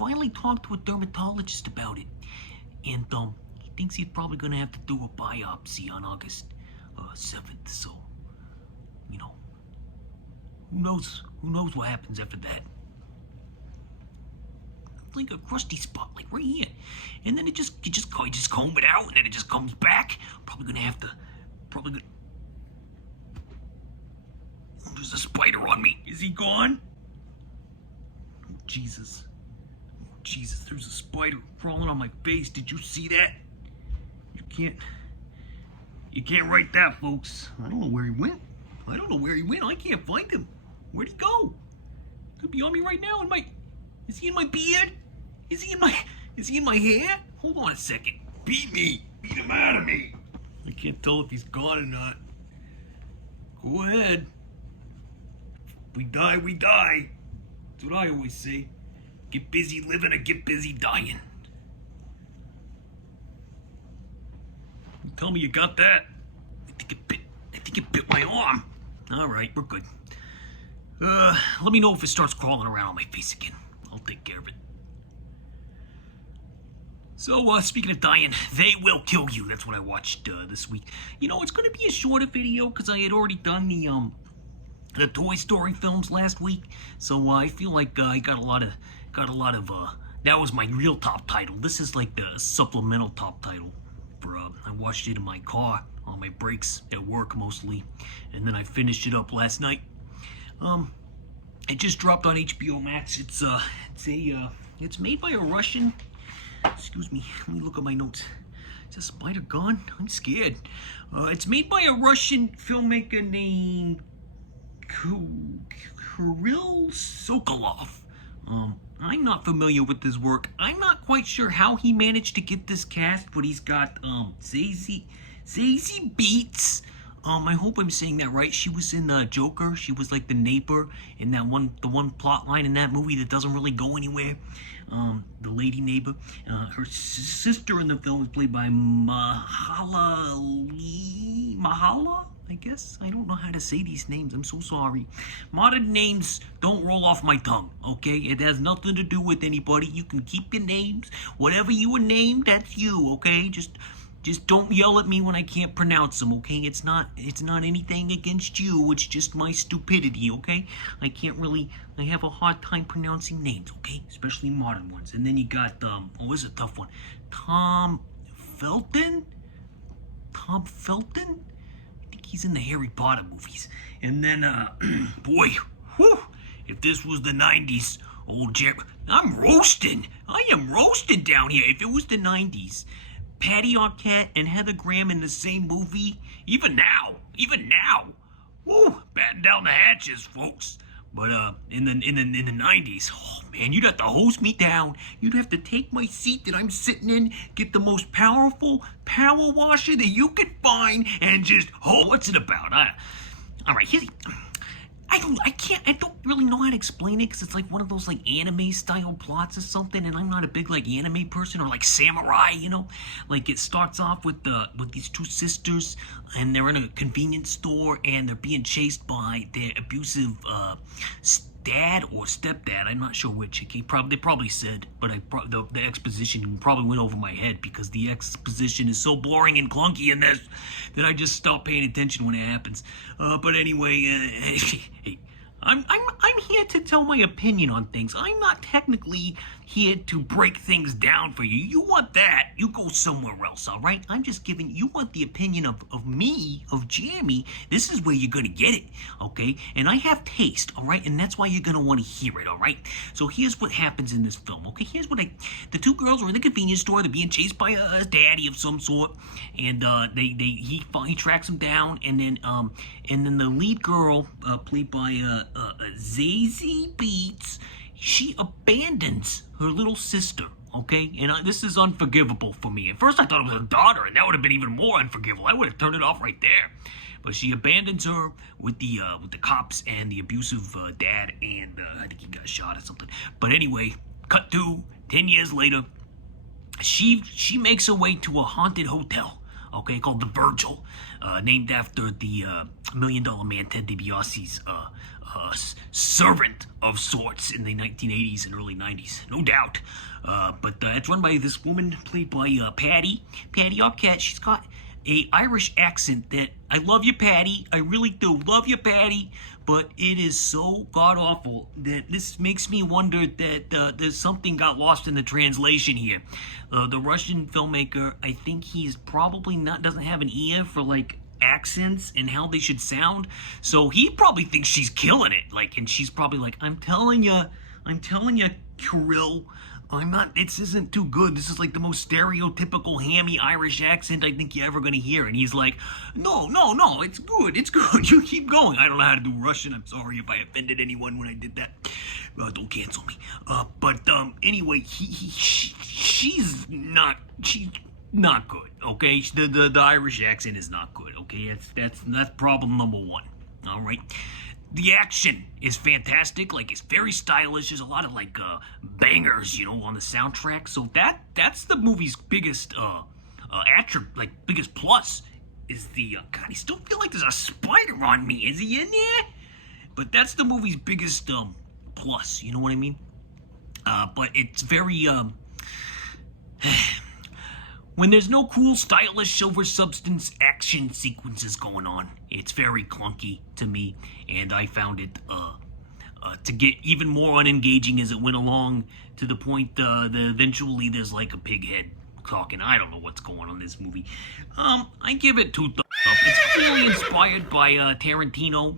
finally talked to a dermatologist about it. And, he thinks he's probably gonna have to do a biopsy on August 7th. So, you know, who knows what happens after that. Like a crusty spot, like right here. And then you just comb it out, and then it just comes back. Probably gonna. Oh, there's a spider on me. Is he gone? Oh, Jesus. Oh, Jesus, there's a spider crawling on my face. Did you see that? You can't write that, folks. I don't know where he went. I can't find him. Where'd he go? Could be on me right now. Is he in my beard? Is he in my hair? Hold on a second. Beat me. Beat him out of me. I can't tell if he's gone or not. Go ahead. We die, we die. That's what I always say. Get busy living or get busy dying. Tell me you got that. I think it bit my arm. All right, we're good. Let me know if it starts crawling around on my face again. I'll take care of it. So, speaking of dying, They Will Kill You. That's what I watched this week. You know, it's gonna be a shorter video because I had already done the Toy Story films last week. So I feel like I got a lot of that was my real top title. This is like the supplemental top title for I watched it in my car on my breaks at work mostly, and then I finished it up last night. It just dropped on HBO Max. It's made by a Russian. Excuse me, let me look at my notes. Is a spider gone? I'm scared. It's made by a Russian filmmaker named Kirill Sokolov. I'm not familiar with his work. I'm not quite sure how he managed to get this cast, but he's got Zazie Beetz. I hope I'm saying that right. She was in Joker. She was like the neighbor in the one plot line in that movie that doesn't really go anywhere. The lady neighbor. Her sister in the film is played by Mahala, I guess. I don't know how to say these names. I'm so sorry. Modern names don't roll off my tongue, okay? It has nothing to do with anybody. You can keep your names. Whatever you were named, that's you, okay? Just don't yell at me when I can't pronounce them, okay? It's not anything against you. It's just my stupidity, okay? I have a hard time pronouncing names, okay? Especially modern ones. And then you got, it's a tough one. Tom Felton? I think he's in the Harry Potter movies. And then, boy, if this was the 90s, old Jerry, I'm roasting. I am roasting down here. If it was the 90s, Patty Arquette and Heather Graham in the same movie, even now, batten down the hatches, folks. But in the 90s, oh man, you'd have to hose me down. You'd have to take my seat that I'm sitting in, get the most powerful power washer that you could find, and just, what's it about? All right, I don't really know how to explain it because it's like one of those like anime style plots or something, and I'm not a big like anime person or like samurai, you know. Like it starts off with these two sisters, and they're in a convenience store, and they're being chased by their abusive dad or stepdad. I'm not sure which. Okay, they probably said, but the exposition probably went over my head because the exposition is so boring and clunky in this that I just stop paying attention when it happens. But anyway, hey, I'm here to tell my opinion on things. I'm not technically here to break things down for you. You want that, you go somewhere else, all right? I'm just giving, you want the opinion of me, of Jamie, this is where you're gonna get it, okay? And I have taste, all right? And that's why you're gonna wanna hear it, all right? So here's what happens in this film, okay? Here's what the two girls are in the convenience store, they're being chased by a daddy of some sort, and he tracks them down, and then the lead girl, played by Zazie Beetz, she abandons her little sister, okay? And this is unforgivable for me. At first I thought it was a daughter, and that would have been even more unforgivable. I would have turned it off right there. But she abandons her with the cops and the abusive dad, and I think he got shot or something. But anyway, cut to 10 years later, she makes her way to a haunted hotel, okay, called the Virgil, named after the $1 Million Man Ted DiBiase's servant of sorts in the 1980s and early 90s, no doubt. But it's run by this woman played by Patty Arquette. She's got a Irish accent that I love you, Patty. I really do love you, Patty. But it is so god awful that this makes me wonder that there's something got lost in the translation here. The Russian filmmaker, I think he's probably doesn't have an ear for like accents and how they should sound. So he probably thinks she's killing it. And she's probably like, I'm telling you, Kirill, this isn't too good. This is like the most stereotypical hammy Irish accent I think you're ever gonna hear. And he's like, no, it's good. You keep going. I don't know how to do Russian. I'm sorry if I offended anyone when I did that. Don't cancel me. Anyway, she's not good, okay? The Irish accent is not good, okay? That's problem number one, all right? The action is fantastic, it's very stylish. There's a lot of bangers, on the soundtrack. So that's the movie's biggest biggest plus is the God. I still feel like there's a spider on me. Is he in there? But that's the movie's biggest plus. You know what I mean? But it's very when there's no cool, stylish, over substance action sequences going on, it's very clunky to me, and I found it to get even more unengaging as it went along, to the point that eventually there's like a pig head talking. I don't know what's going on in this movie. I give it 2 thumbs up. It's clearly inspired by Tarantino.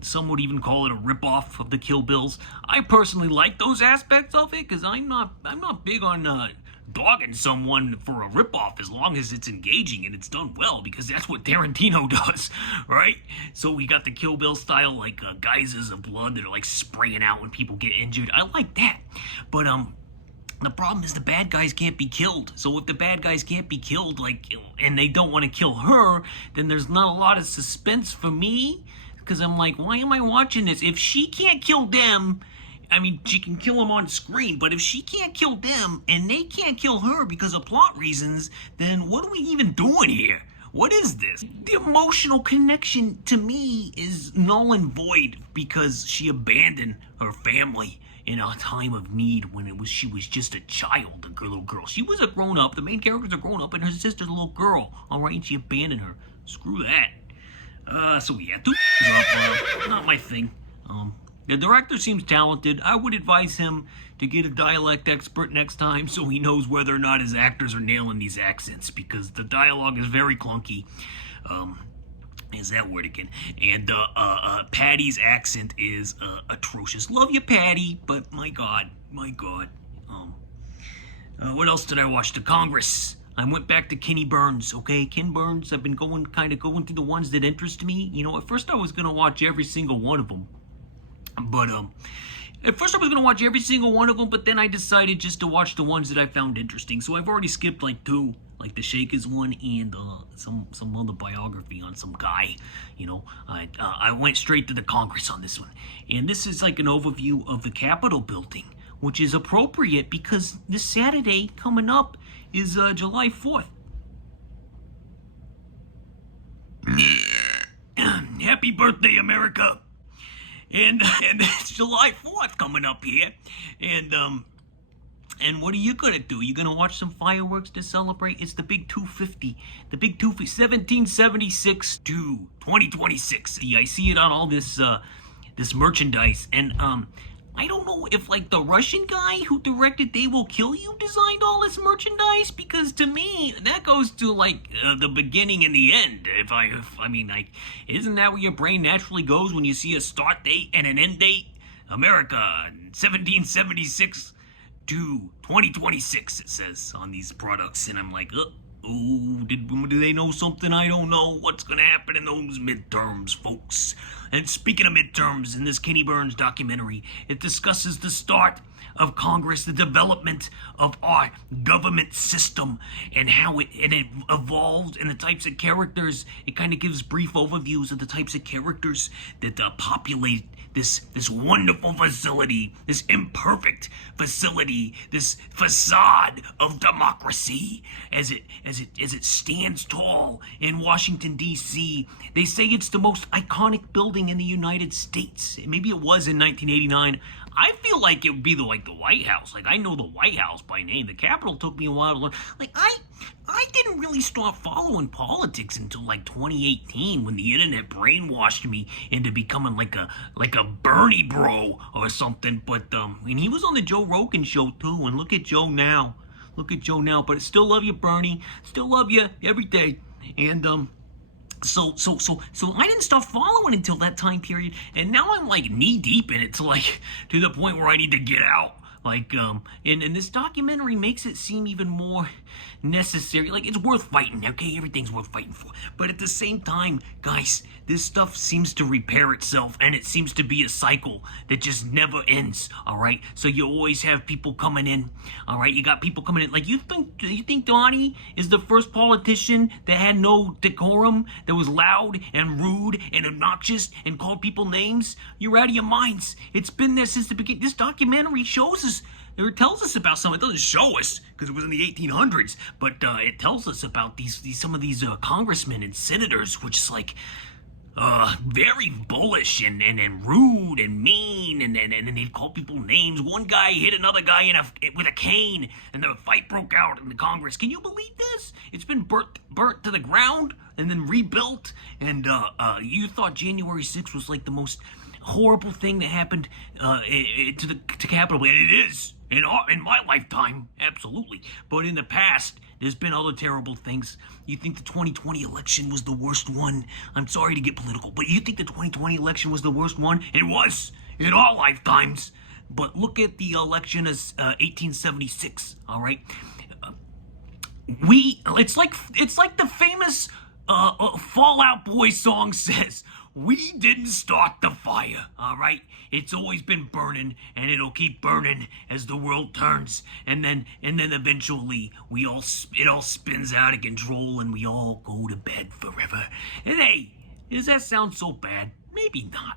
Some would even call it a ripoff of the Kill Bills. I personally like those aspects of it because I'm not big on dogging someone for a ripoff as long as it's engaging and it's done well, because that's what Tarantino does, right? So we got the Kill Bill style, geysers of blood that are spraying out when people get injured. I like that, but the problem is the bad guys can't be killed. So if the bad guys can't be killed, and they don't want to kill her, then there's not a lot of suspense for me, because I'm like, why am I watching this? If she can't kill them, she can kill them on screen, but if she can't kill them and they can't kill her because of plot reasons, then what are we even doing here? What is this? The emotional connection to me is null and void because she abandoned her family in a time of need when she was just a child, a little girl. She was a grown-up. The main character's a grown-up, and her sister's a little girl, all right? And she abandoned her. Screw that. So yeah, 2 up. Not my thing. The director seems talented. I would advise him to get a dialect expert next time so he knows whether or not his actors are nailing these accents, because the dialogue is very clunky. Is that word again? And Patty's accent is atrocious. Love you, Patty, but my God. What else did I watch? The Congress. I went back to Kenny Burns, okay? Ken Burns, I've been going through the ones that interest me. At first I was going to watch every single one of them. But but then I decided just to watch the ones that I found interesting. So I've already skipped 2, the Shakers one and some other biography on some guy. I went straight to the Congress on this one. And this is an overview of the Capitol building, which is appropriate because this Saturday coming up is July 4th. Happy birthday, America. And it's July 4th coming up here. And what are you going to do? You're going to watch some fireworks to celebrate? It's the big 250. The big 250, 1776 to 2026. I see it on all this merchandise. And I don't know if the Russian guy who directed They Will Kill You designed all this merchandise, because to me that goes to the beginning and the end. Isn't that where your brain naturally goes when you see a start date and an end date? America, 1776 to 2026, it says on these products, and I'm like, do they know something I don't know? What's gonna happen in those midterms, folks? And speaking of midterms, in this Kenny Burns documentary, it discusses the start of Congress, the development of our government system, and how it evolved, and the types of characters. It kind of gives brief overviews of the types of characters that populate this wonderful facility, this imperfect facility, this facade of democracy as it stands tall in Washington D.C. They say it's the most iconic building in the United States. Maybe it was in 1989. I feel like it would be the White House. Like, I know the White House by name. The Capitol took me a while to learn. Like, I didn't really start following politics until like 2018 when the internet brainwashed me into becoming like a Bernie bro or something. But and he was on the Joe Rogan show too. And look at Joe now. Look at Joe now. But I still love you, Bernie. Still love you every day. And So I didn't start following until that time period, and now I'm like knee deep in it to the point where I need to get out. And this documentary makes it seem even more necessary. Like, it's worth fighting, okay? Everything's worth fighting for. But at the same time, guys, this stuff seems to repair itself, and it seems to be a cycle that just never ends, all right? So you always have people coming in, all right? You got people coming in. Like, you think Donnie is the first politician that had no decorum, that was loud and rude and obnoxious and called people names? You're out of your minds. It's been there since the beginning. This documentary shows us, or it tells us about some. It doesn't show us because it was in the 1800s, but it tells us about some of these congressmen and senators, which is like very bullish and rude and mean, and they'd call people names. One guy hit another guy with a cane, and the fight broke out in the Congress. Can you believe this? It's been burnt to the ground and then rebuilt. And you thought January 6th was like the most horrible thing that happened to Capitol, and it is in my lifetime, absolutely. But in the past, there's been other terrible things. You think the 2020 election was the worst one? I'm sorry to get political, but you think the 2020 election was the worst one? It was in our lifetimes. But look at the election as 1876. All right, it's like the famous Fall Out Boy song says. We didn't start the fire, all right? It's always been burning, and it'll keep burning as the world turns, and then eventually it all spins out of control, and we all go to bed forever. And hey, does that sound so bad? Maybe not.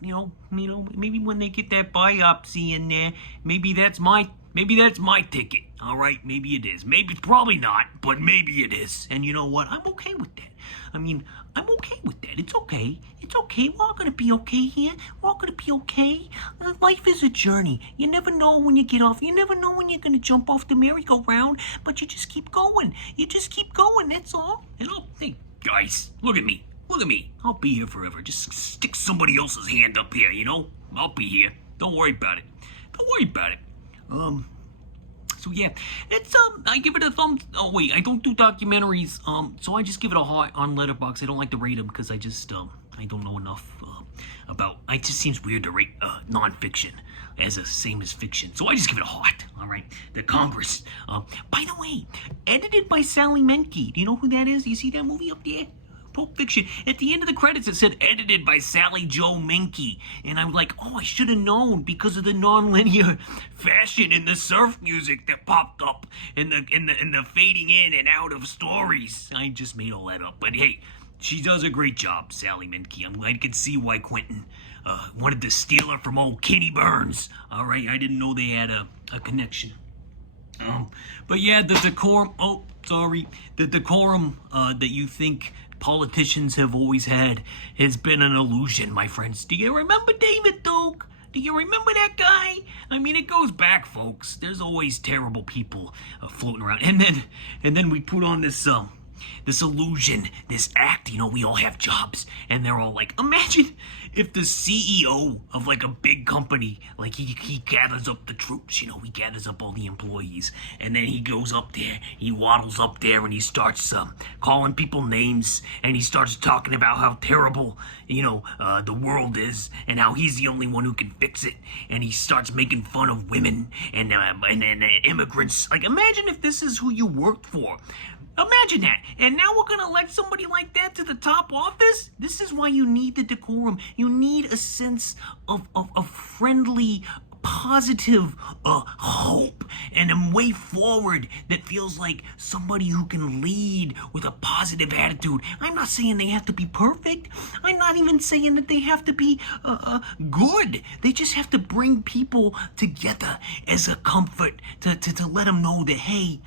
You know, maybe when they get that biopsy in there, maybe that's my ticket. All right, maybe it is. Maybe probably not, but maybe it is. And you know what? I'm okay with that. I mean, I'm okay with that. It's okay. It's okay. We're all gonna be okay here. We're all gonna be okay. Life is a journey. You never know when you get off. You never know when you're gonna jump off the merry-go-round, but you just keep going. You just keep going. That's all. Hey, guys, look at me. Look at me. I'll be here forever. Just stick somebody else's hand up here, you know? I'll be here. Don't worry about it. Don't worry about it. So yeah, it's I give it a thumbs. Oh wait, I don't do documentaries. So I just give it a heart on Letterboxd. I don't like to rate them because I just I don't know enough about. It just seems weird to rate nonfiction as the same as fiction. So I just give it a heart. All right, The Congress. By the way, edited by Sally Menke. Do you know who that is? Do you see that movie up there? Pulp Fiction. At the end of the credits, it said edited by Sally Jo Menke, and I'm like, oh, I should have known because of the non-linear fashion in the surf music that popped up and the fading in and out of stories. I just made all that up, but hey, she does a great job, Sally Menke. I can see why Quentin wanted to steal her from old Kenny Burns. All right, I didn't know they had a connection. But yeah, the decorum. Oh, sorry, the decorum that you think politicians have always had has been an illusion, my friends. Do you remember David Duke? Do you remember that guy? I mean, it goes back, folks. There's always terrible people floating around, and then we put on this illusion, this act. You know, we all have jobs, and they're all like, imagine if the CEO of like a big company, like he gathers up the troops, you know, he gathers up all the employees, and then he goes up there, he waddles up there, and he starts calling people names, and he starts talking about how terrible, you know, the world is, and how he's the only one who can fix it, and he starts making fun of women and immigrants. Like, imagine if this is who you worked for. Imagine that. And now we're going to elect somebody like that to the top office? This is why you need the decorum. You need a sense of friendly, positive hope and a way forward that feels like somebody who can lead with a positive attitude. I'm not saying they have to be perfect. I'm not even saying that they have to be good. They just have to bring people together as a comfort to let them know that, hey,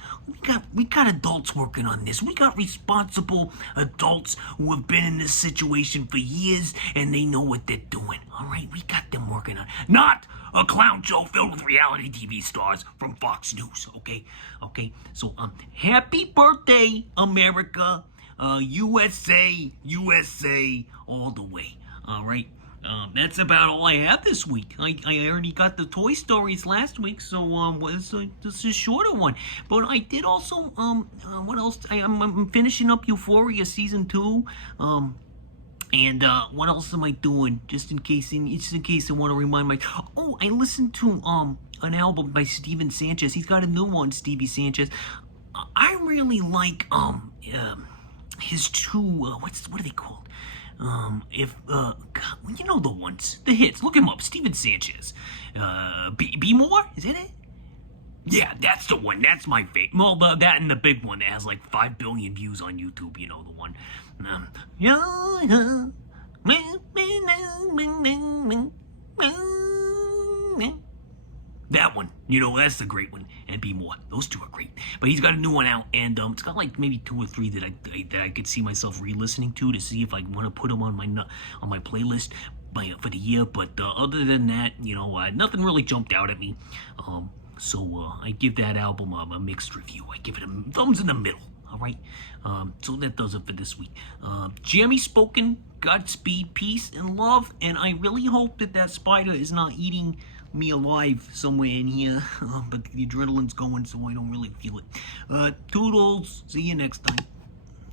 we got adults working on this. We got responsible adults who have been in this situation for years and they know what they're doing. All right, we got them working on it. Not a clown show filled with reality TV stars from Fox News. Okay. So happy birthday, America. USA, all the way. All right. That's about all I have this week. I already got the Toy Stories last week, so this is a shorter one. But I did also what else? I'm finishing up Euphoria season 2. And what else am I doing? Just in case I want to remind my. Oh, I listened to an album by Stephen Sanchez. He's got a new one, Stevie Sanchez. I really like his two. What are they called? You know the ones, the hits. Look him up, Stephen Sanchez. Be More, is that it? Yeah, that's the one. That's my favorite. Well, that and the big one that has like 5 billion views on YouTube. You know the one. That one, that's the great one, and Be More. Those two are great. But he's got a new one out, and it's got like maybe 2 or 3 that I could see myself re-listening to see if I want to put them on my playlist for the year. But other than that, nothing really jumped out at me. So I give that album a mixed review. I give it a thumbs in the middle. All right. So that does it for this week. Jeremy spoken. Godspeed, peace, and love. And I really hope that spider is not eating me alive somewhere in here. But the adrenaline's going, so I don't really feel it. Toodles. See you next time.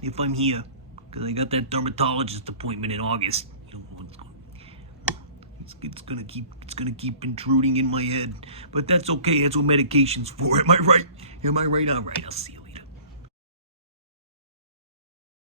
If I'm here. Because I got that dermatologist appointment in August. It's gonna keep intruding in my head. But that's okay. That's what medication's for. Am I right? All right. I'll see you.